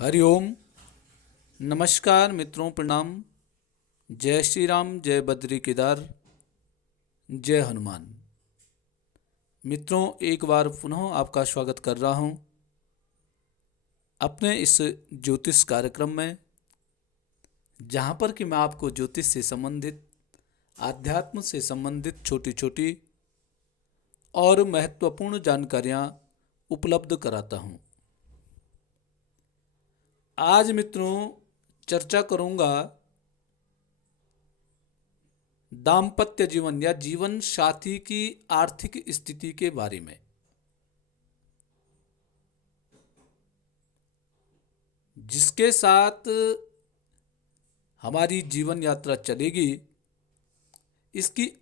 हरिओम। नमस्कार मित्रों, प्रणाम। जय श्री राम, जय बद्री केदार, जय हनुमान। मित्रों, एक बार पुनः आपका स्वागत कर रहा हूं अपने इस ज्योतिष कार्यक्रम में, जहां पर कि मैं आपको ज्योतिष से संबंधित, आध्यात्म से संबंधित छोटी छोटी और महत्वपूर्ण जानकारियां उपलब्ध कराता हूं। आज मित्रों चर्चा करूंगा दाम्पत्य जीवन या जीवन साथी की आर्थिक स्थिति के बारे में। जिसके साथ हमारी जीवन यात्रा चलेगी,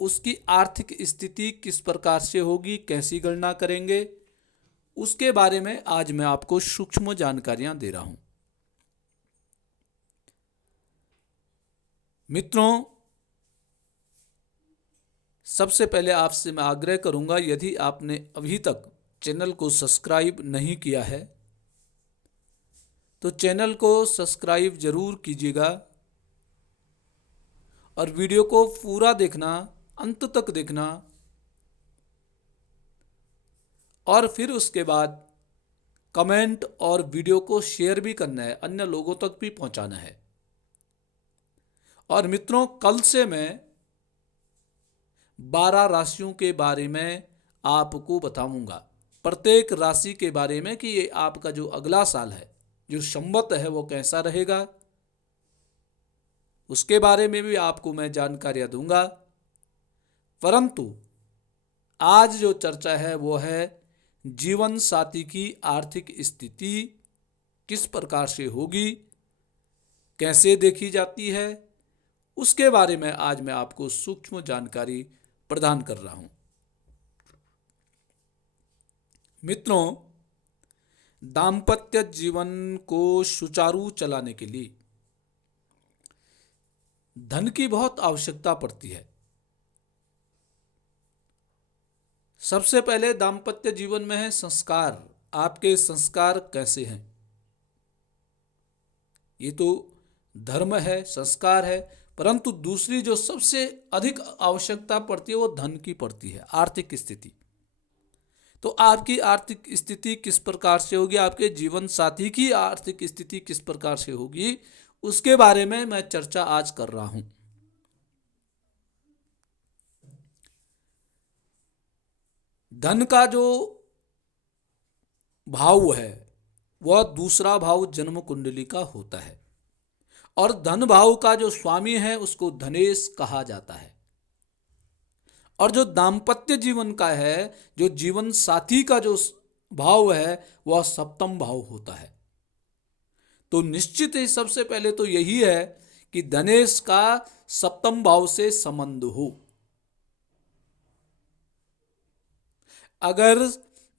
उसकी आर्थिक स्थिति किस प्रकार से होगी, कैसी गणना करेंगे, उसके बारे में आज मैं आपको सूक्ष्म जानकारियां दे रहा हूं। मित्रों, सबसे पहले आपसे मैं आग्रह करूंगा, यदि आपने अभी तक चैनल को सब्सक्राइब नहीं किया है तो चैनल को सब्सक्राइब जरूर कीजिएगा और वीडियो को पूरा देखना, अंत तक देखना, और फिर उसके बाद कमेंट और वीडियो को शेयर भी करना है, अन्य लोगों तक भी पहुंचाना है। और मित्रों, कल से मैं 12 राशियों के बारे में आपको बताऊंगा, प्रत्येक राशि के बारे में कि ये आपका जो अगला साल है, जो संवत है, वो कैसा रहेगा, उसके बारे में भी आपको मैं जानकारियां दूंगा। परंतु आज जो चर्चा है वो है जीवन साथी की आर्थिक स्थिति किस प्रकार से होगी, कैसे देखी जाती है, उसके बारे में आज मैं आपको सूक्ष्म जानकारी प्रदान कर रहा हूं। मित्रों, दाम्पत्य जीवन को सुचारू चलाने के लिए धन की बहुत आवश्यकता पड़ती है। सबसे पहले दाम्पत्य जीवन में है संस्कार। आपके संस्कार कैसे हैं, ये तो धर्म है, संस्कार है। परंतु दूसरी जो सबसे अधिक आवश्यकता पड़ती है वो धन की पड़ती है, आर्थिक स्थिति। तो आपकी आर्थिक स्थिति किस प्रकार से होगी, आपके जीवन साथी की आर्थिक स्थिति किस प्रकार से होगी, उसके बारे में मैं चर्चा आज कर रहा हूं। धन का जो भाव है वह दूसरा भाव जन्म कुंडली का होता है, और धन भाव का जो स्वामी है उसको धनेश कहा जाता है। और जो दाम्पत्य जीवन का है, जो जीवन साथी का जो भाव है, वह सप्तम भाव होता है। तो निश्चित ही सबसे पहले तो यही है कि धनेश का सप्तम भाव से संबंध हो। अगर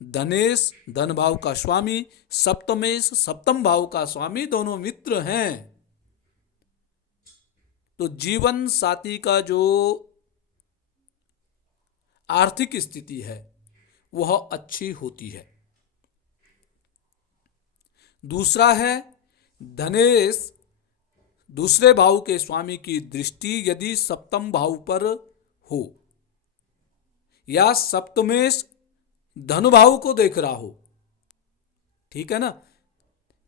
धनेश धन भाव का स्वामी, सप्तमेश सप्तम भाव का स्वामी दोनों मित्र हैं, तो जीवन साथी का जो आर्थिक स्थिति है वह अच्छी होती है। दूसरा है धनेश दूसरे भाव के स्वामी की दृष्टि यदि सप्तम भाव पर हो, या सप्तमेश धन भाव को देख रहा हो, ठीक है ना।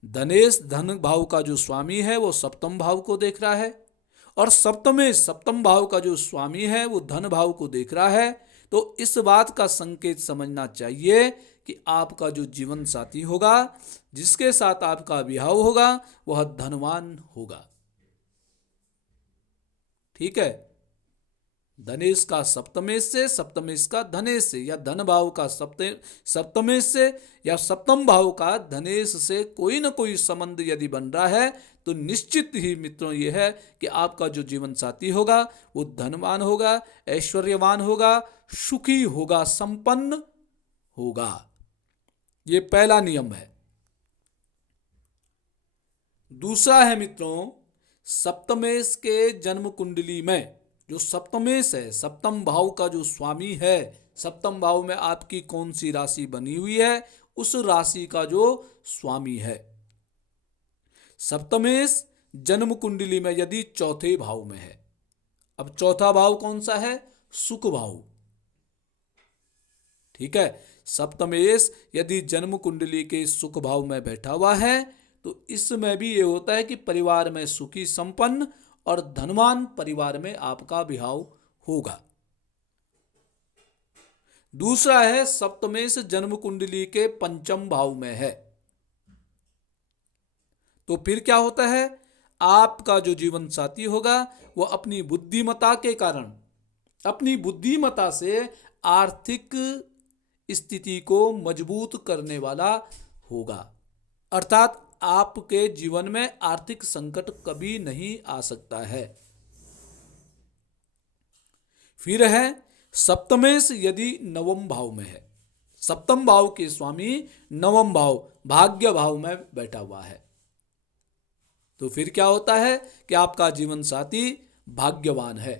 धनेश धन भाव का जो स्वामी है वो सप्तम भाव को देख रहा है, और सप्तमेश सप्तम भाव का जो स्वामी है वो धन भाव को देख रहा है। तो इस बात का संकेत समझना चाहिए कि आपका जो जीवन साथी होगा, जिसके साथ आपका विवाह होगा, वह धनवान होगा। ठीक है। धनेश का सप्तमेश से, सप्तमेश का धनेश से, या धन भाव का सप्तमेश से, या सप्तम भाव का धनेश से कोई ना कोई संबंध यदि बन रहा है, तो निश्चित ही मित्रों ये है कि आपका जो जीवन साथी होगा वो धनवान होगा, ऐश्वर्यवान होगा, सुखी होगा, संपन्न होगा। ये पहला नियम है। दूसरा है मित्रों, सप्तमेश के जन्म कुंडली में जो सप्तमेश है, सप्तम भाव का जो स्वामी है, सप्तम भाव में आपकी कौन सी राशि बनी हुई है, उस राशि का जो स्वामी है, सप्तमेश जन्म कुंडली में यदि चौथे भाव में है। अब चौथा भाव कौन सा है? सुख भाव। ठीक है, सप्तमेश यदि जन्म कुंडली के सुख भाव में बैठा हुआ है तो इसमें भी ये होता है कि परिवार में सुखी संपन्न और धनवान परिवार में आपका विवाह होगा। दूसरा है सप्तमेश जन्म कुंडली के पंचम भाव में है, तो फिर क्या होता है? आपका जो जीवन साथी होगा वो अपनी बुद्धिमता के कारण, अपनी बुद्धिमता से आर्थिक स्थिति को मजबूत करने वाला होगा, अर्थात आपके जीवन में आर्थिक संकट कभी नहीं आ सकता है। फिर है सप्तमेश यदि नवम भाव में है। सप्तम भाव के स्वामी नवम भाव भाग्य भाव में बैठा हुआ है, तो फिर क्या होता है कि आपका जीवन साथी भाग्यवान है,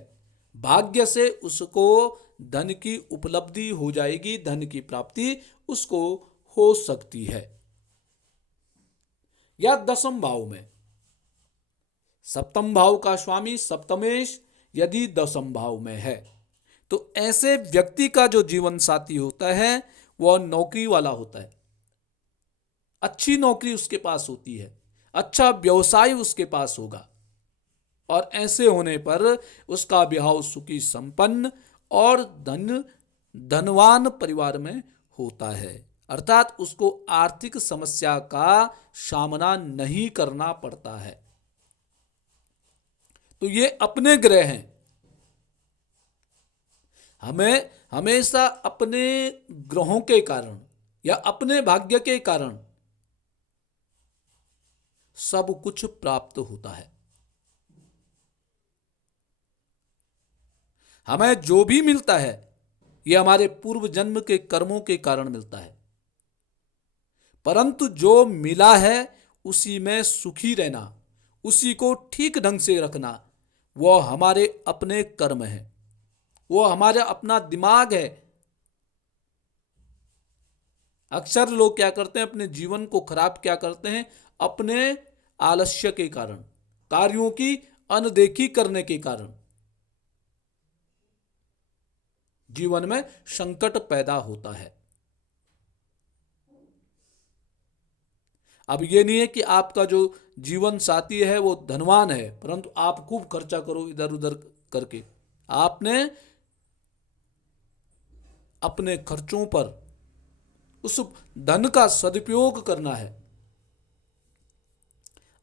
भाग्य से उसको धन की उपलब्धि हो जाएगी, धन की प्राप्ति उसको हो सकती है। या दसम भाव में, सप्तम भाव का स्वामी सप्तमेश यदि दसम भाव में है तो ऐसे व्यक्ति का जो जीवन साथी होता है वह नौकरी वाला होता है, अच्छी नौकरी उसके पास होती है, अच्छा व्यवसाय उसके पास होगा, और ऐसे होने पर उसका विवाह सुखी संपन्न और धनवान परिवार में होता है, अर्थात उसको आर्थिक समस्या का सामना नहीं करना पड़ता है। तो ये अपने ग्रह हैं, हमें हमेशा अपने ग्रहों के कारण या अपने भाग्य के कारण सब कुछ प्राप्त होता है। हमें जो भी मिलता है यह हमारे पूर्व जन्म के कर्मों के कारण मिलता है, परंतु जो मिला है उसी में सुखी रहना, उसी को ठीक ढंग से रखना, वह हमारे अपने कर्म है, वो हमारा अपना दिमाग है। अक्सर लोग क्या करते हैं, अपने जीवन को खराब क्या करते हैं, अपने आलस्य के कारण, कार्यों की अनदेखी करने के कारण जीवन में संकट पैदा होता है। अब ये नहीं है कि आपका जो जीवन साथी है वो धनवान है परंतु आप खूब खर्चा करो इधर उधर करके, आपने अपने खर्चों पर उस धन का सदुपयोग करना है।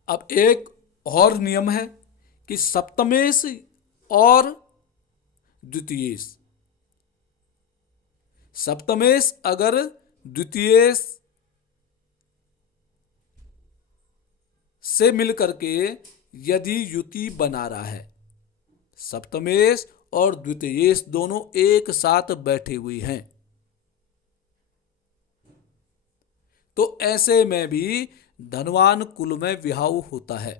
अब एक और नियम है कि सप्तमेश और द्वितीयेश, सप्तमेश अगर द्वितीयेश से मिलकर के यदि युति बना रहा है, सप्तमेश और द्वितीयेश दोनों एक साथ बैठे हुए हैं, तो ऐसे में भी धनवान कुल में विवाह होता है।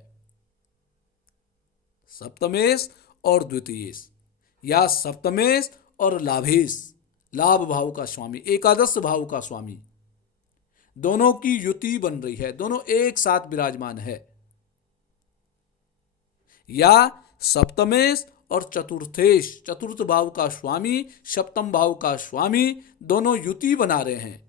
सप्तमेश और द्वितीयेश या सप्तमेश और लाभेश, लाभ भाव का स्वामी, एकादश भाव का स्वामी, दोनों की युति बन रही है, दोनों एक साथ विराजमान है। या सप्तमेश और चतुर्थेश, चतुर्थ भाव का स्वामी सप्तम भाव का स्वामी, दोनों युति बना रहे हैं।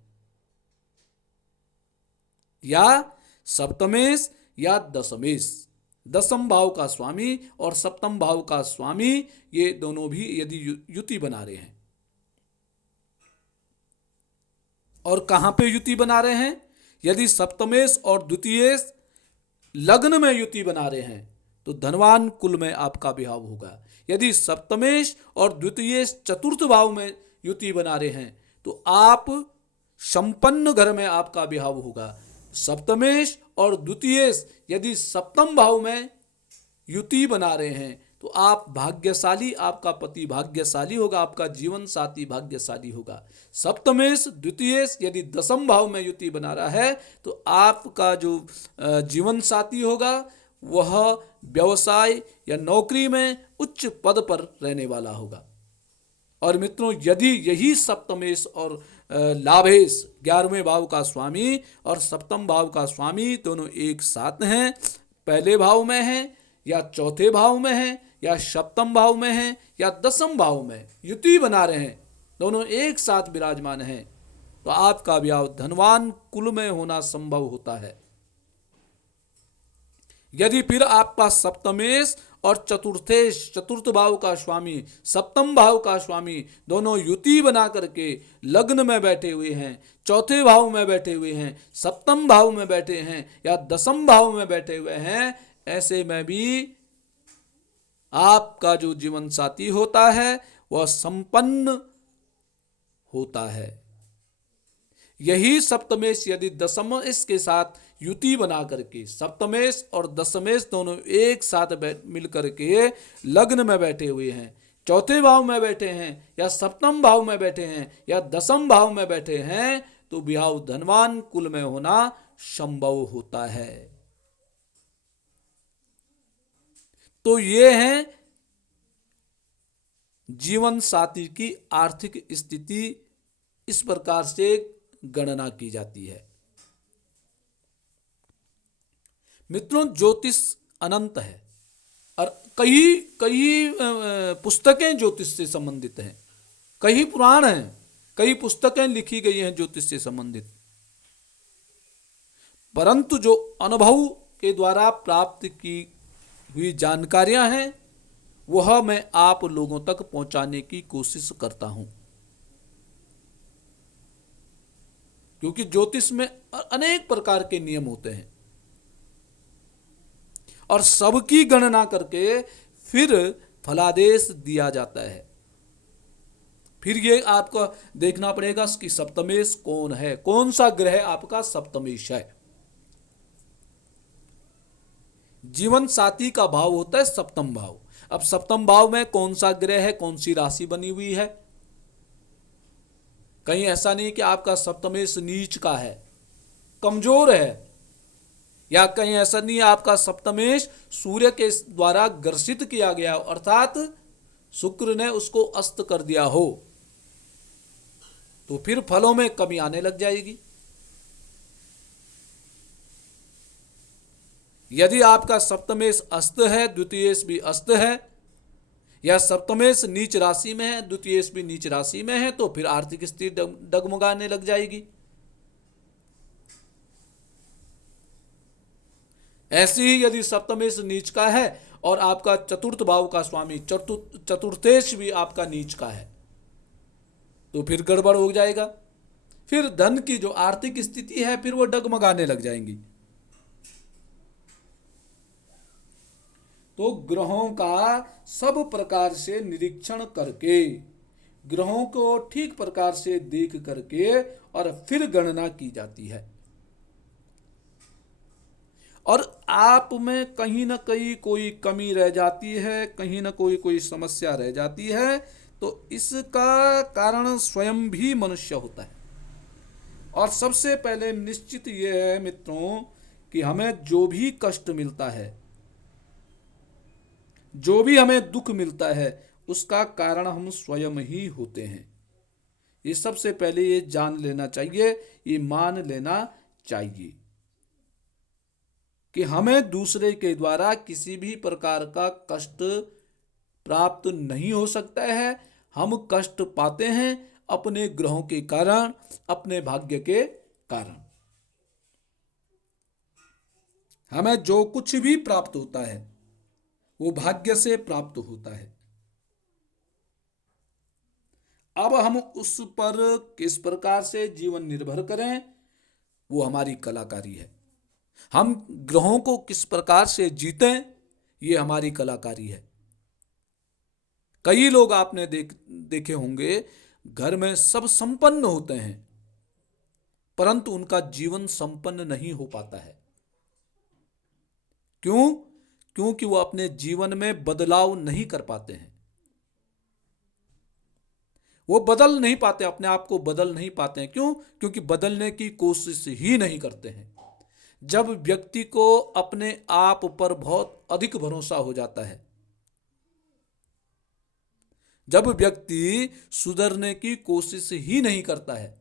या सप्तमेश या दशमेश, दसम भाव का स्वामी और सप्तम भाव का स्वामी, ये दोनों भी यदि युति बना रहे हैं। और कहां पे युति बना रहे हैं? यदि सप्तमेश और द्वितीयेश लग्न में युति बना रहे हैं तो धनवान कुल में आपका विवाह होगा। यदि सप्तमेश और द्वितीयेश चतुर्थ भाव में युति बना रहे हैं तो आप संपन्न घर में आपका विवाह होगा। सप्तमेश और द्वितीयेश यदि सप्तम भाव में युति बना रहे हैं तो आप भाग्यशाली, आपका पति भाग्यशाली होगा, आपका जीवन साथी भाग्यशाली होगा। सप्तमेश द्वितीयेश यदि दसम भाव में युति बना रहा है तो आपका जो जीवन साथी होगा वह व्यवसाय या नौकरी में उच्च पद पर रहने वाला होगा। और मित्रों, यदि यही सप्तमेश और लाभेश 11वें भाव का स्वामी और सप्तम भाव का स्वामी दोनों एक साथ हैं, पहले भाव में है या चौथे भाव में है या सप्तम भाव में है या दसम भाव में युति बना रहे हैं, दोनों एक साथ विराजमान हैं, तो आपका विवाह धनवान कुल में होना संभव होता है। यदि फिर आपका सप्तमेश और चतुर्थेश, चतुर्थ भाव का स्वामी, सप्तम भाव का स्वामी दोनों युति बना करके लग्न में बैठे हुए हैं, चौथे भाव में बैठे हुए हैं, सप्तम भाव में बैठे हैं या दसम भाव में बैठे हुए हैं, ऐसे में भी आपका जो जीवन साथी होता है वह संपन्न होता है। यही सप्तमेश यदि दशमेश के साथ युति बना करके, सप्तमेश और दशमेश दोनों एक साथ मिलकर के लग्न में बैठे हुए हैं, चौथे भाव में बैठे हैं या सप्तम भाव में बैठे हैं या दसम भाव में बैठे हैं, तो विवाह धनवान कुल में होना संभव होता है। तो ये है जीवन साथी की आर्थिक स्थिति, इस प्रकार से गणना की जाती है। मित्रों, ज्योतिष अनंत है और कई पुस्तकें ज्योतिष से संबंधित हैं, कई पुराण हैं, कई पुस्तकें लिखी गई हैं ज्योतिष से संबंधित, परंतु जो अनुभव के द्वारा प्राप्त की हुई जानकारियां हैं वह मैं आप लोगों तक पहुंचाने की कोशिश करता हूं, क्योंकि ज्योतिष में अनेक प्रकार के नियम होते हैं और सबकी गणना करके फिर फलादेश दिया जाता है। फिर ये आपको देखना पड़ेगा कि सप्तमेश कौन है, कौन सा ग्रह आपका सप्तमेश है। जीवन साथी का भाव होता है सप्तम भाव। अब सप्तम भाव में कौन सा ग्रह है, कौन सी राशि बनी हुई है। कहीं ऐसा नहीं कि आपका सप्तमेश नीच का है, कमजोर है, या कहीं ऐसा नहीं आपका सप्तमेश सूर्य के द्वारा ग्रसित किया गया अर्थात शुक्र ने उसको अस्त कर दिया हो, तो फिर फलों में कमी आने लग जाएगी। यदि आपका सप्तमेश अस्त है, द्वितीयेश भी अस्त है, या सप्तमेश नीच राशि में है, द्वितीयेश भी नीच राशि में है, तो फिर आर्थिक स्थिति डगमगाने लग जाएगी। ऐसे ही यदि सप्तमेश नीच का है और आपका चतुर्थ भाव का स्वामी चतुर्थेश भी आपका नीच का है, तो फिर गड़बड़ हो जाएगा। फिर धन की जो आर्थिक स्थिति है फिर वो डगमगाने लग जाएंगी। तो ग्रहों का सब प्रकार से निरीक्षण करके, ग्रहों को ठीक प्रकार से देख करके और फिर गणना की जाती है। और आप में कहीं ना कहीं कोई कमी रह जाती है, कहीं ना कोई समस्या रह जाती है, तो इसका कारण स्वयं भी मनुष्य होता है। और सबसे पहले निश्चित ये है मित्रों कि हमें जो भी कष्ट मिलता है, जो भी हमें दुख मिलता है, उसका कारण हम स्वयं ही होते हैं। ये सबसे पहले ये जान लेना चाहिए, ये मान लेना चाहिए कि हमें दूसरे के द्वारा किसी भी प्रकार का कष्ट प्राप्त नहीं हो सकता है। हम कष्ट पाते हैं अपने ग्रहों के कारण, अपने भाग्य के कारण। हमें जो कुछ भी प्राप्त होता है वो भाग्य से प्राप्त होता है। अब हम उस पर किस प्रकार से जीवन निर्भर करें, वो हमारी कलाकारी है। हम ग्रहों को किस प्रकार से जीतें, ये हमारी कलाकारी है। कई लोग आपने देखे होंगे घर में सब संपन्न होते हैं, परंतु उनका जीवन संपन्न नहीं हो पाता है। क्यों? क्योंकि वो अपने जीवन में बदलाव नहीं कर पाते हैं। वो बदल नहीं पाते, अपने आप को बदल नहीं पाते हैं। क्यों? क्योंकि बदलने की कोशिश ही नहीं करते हैं। जब व्यक्ति को अपने आप पर बहुत अधिक भरोसा हो जाता है, जब व्यक्ति सुधरने की कोशिश ही नहीं करता है,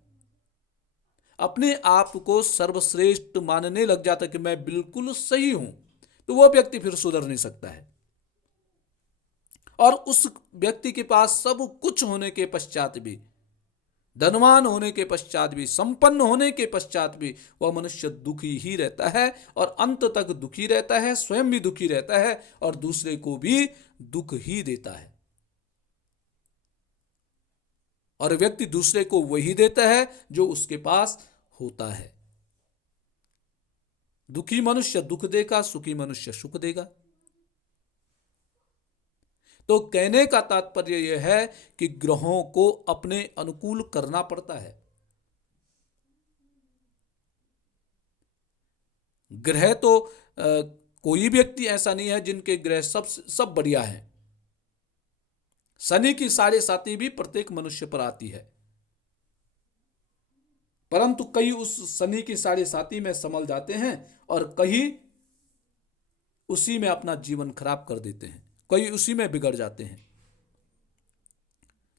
अपने आप को सर्वश्रेष्ठ मानने लग जाता है कि मैं बिल्कुल सही हूं, तो वो व्यक्ति फिर सुधर नहीं सकता है। और उस व्यक्ति के पास सब कुछ होने के पश्चात भी, धनवान होने के पश्चात भी, संपन्न होने के पश्चात भी वह मनुष्य दुखी ही रहता है और अंत तक दुखी रहता है, स्वयं भी दुखी रहता है और दूसरे को भी दुख ही देता है। और व्यक्ति दूसरे को वही देता है जो उसके पास होता है। दुखी मनुष्य दुख देगा, सुखी मनुष्य सुख देगा। तो कहने का तात्पर्य यह है कि ग्रहों को अपने अनुकूल करना पड़ता है। ग्रह तो कोई व्यक्ति ऐसा नहीं है जिनके ग्रह सब बढ़िया है। शनि की 7.5 भी प्रत्येक मनुष्य पर आती है, परंतु कई उस शनि की 7.5 में संभल जाते हैं और कई उसी में अपना जीवन खराब कर देते हैं, कई उसी में बिगड़ जाते हैं।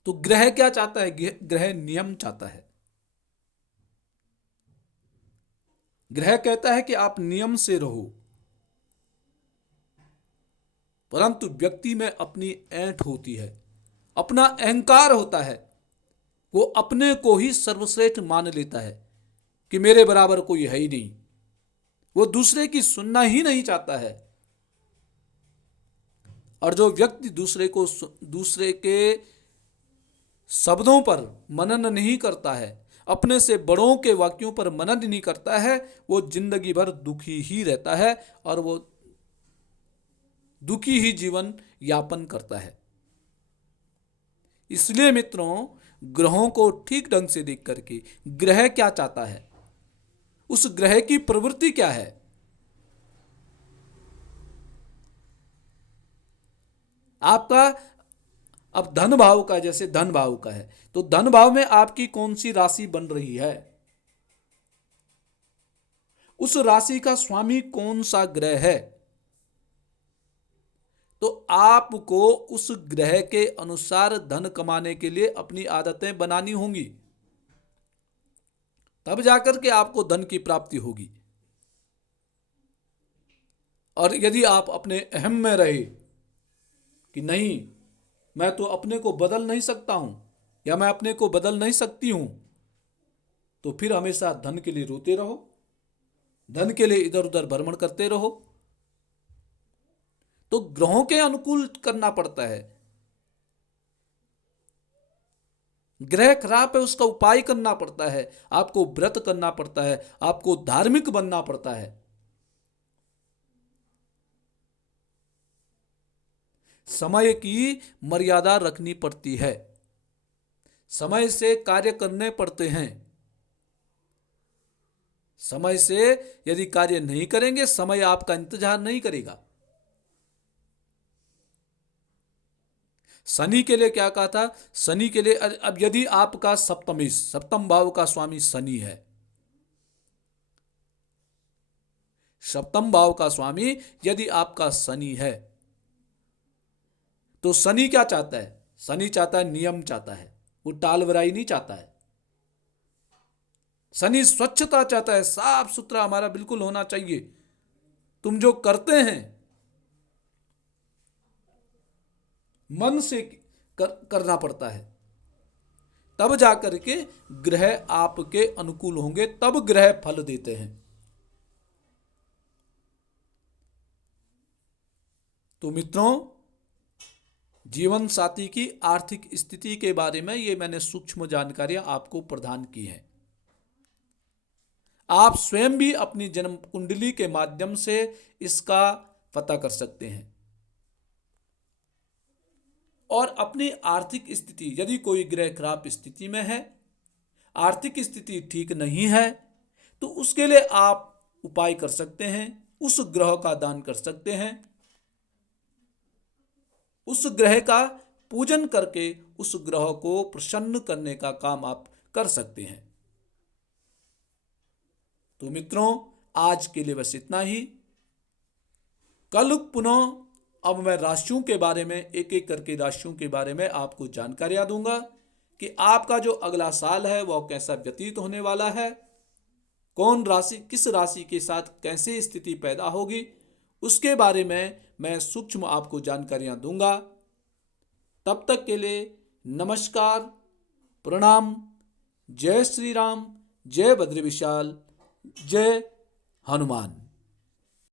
तो ग्रह क्या चाहता है? ग्रह नियम चाहता है। ग्रह कहता है कि आप नियम से रहो, परंतु व्यक्ति में अपनी ऐंठ होती है, अपना अहंकार होता है। वो अपने को ही सर्वश्रेष्ठ मान लेता है कि मेरे बराबर कोई है ही नहीं। वो दूसरे की सुनना ही नहीं चाहता है। और जो व्यक्ति दूसरे के शब्दों पर मनन नहीं करता है, अपने से बड़ों के वाक्यों पर मनन नहीं करता है, वो जिंदगी भर दुखी ही रहता है और वो दुखी ही जीवन यापन करता है। इसलिए मित्रों, ग्रहों को ठीक ढंग से देख करके ग्रह क्या चाहता है, उस ग्रह की प्रवृत्ति क्या है, आपका अब धन भाव का, जैसे धन भाव का है तो धन भाव में आपकी कौन सी राशि बन रही है, उस राशि का स्वामी कौन सा ग्रह है, तो आपको उस ग्रह के अनुसार धन कमाने के लिए अपनी आदतें बनानी होंगी, तब जाकर के आपको धन की प्राप्ति होगी। और यदि आप अपने अहम में रहे कि नहीं, मैं तो अपने को बदल नहीं सकता हूं या मैं अपने को बदल नहीं सकती हूं, तो फिर हमेशा धन के लिए रोते रहो, धन के लिए इधर उधर भ्रमण करते रहो। तो ग्रहों के अनुकूल करना पड़ता है। ग्रह खराब है, उसका उपाय करना पड़ता है, आपको व्रत करना पड़ता है, आपको धार्मिक बनना पड़ता है। समय की मर्यादा रखनी पड़ती है, समय से कार्य करने पड़ते हैं। समय से यदि कार्य नहीं करेंगे, समय आपका इंतजार नहीं करेगा। शनि के लिए क्या कहा था? शनि के लिए, अब यदि आपका सप्तम भाव का स्वामी शनि है, सप्तम भाव का स्वामी यदि आपका शनि है, तो शनि क्या चाहता है? शनि चाहता है, नियम चाहता है, वो टाल वराई नहीं चाहता है। शनि स्वच्छता चाहता है, साफ सुथरा हमारा बिल्कुल होना चाहिए। तुम जो करते हैं मन से करना पड़ता है, तब जाकर के ग्रह आपके अनुकूल होंगे, तब ग्रह फल देते हैं। तो मित्रों, जीवन साथी की आर्थिक स्थिति के बारे में ये मैंने सूक्ष्म जानकारियां आपको प्रदान की हैं। आप स्वयं भी अपनी जन्म कुंडली के माध्यम से इसका पता कर सकते हैं और अपनी आर्थिक स्थिति, यदि कोई ग्रह खराब स्थिति में है, आर्थिक स्थिति ठीक नहीं है, तो उसके लिए आप उपाय कर सकते हैं, उस ग्रह का दान कर सकते हैं, उस ग्रह का पूजन करके उस ग्रह को प्रसन्न करने का काम आप कर सकते हैं। तो मित्रों, आज के लिए बस इतना ही। कल पुनः अब मैं राशियों के बारे में, एक एक करके राशियों के बारे में आपको जानकारियां दूंगा कि आपका जो अगला साल है वह कैसा व्यतीत होने वाला है, कौन राशि किस राशि के साथ कैसी स्थिति पैदा होगी, उसके बारे में मैं सूक्ष्म आपको जानकारियां दूंगा। तब तक के लिए नमस्कार, प्रणाम, जय श्री राम, जय बद्री विशाल, जय हनुमान।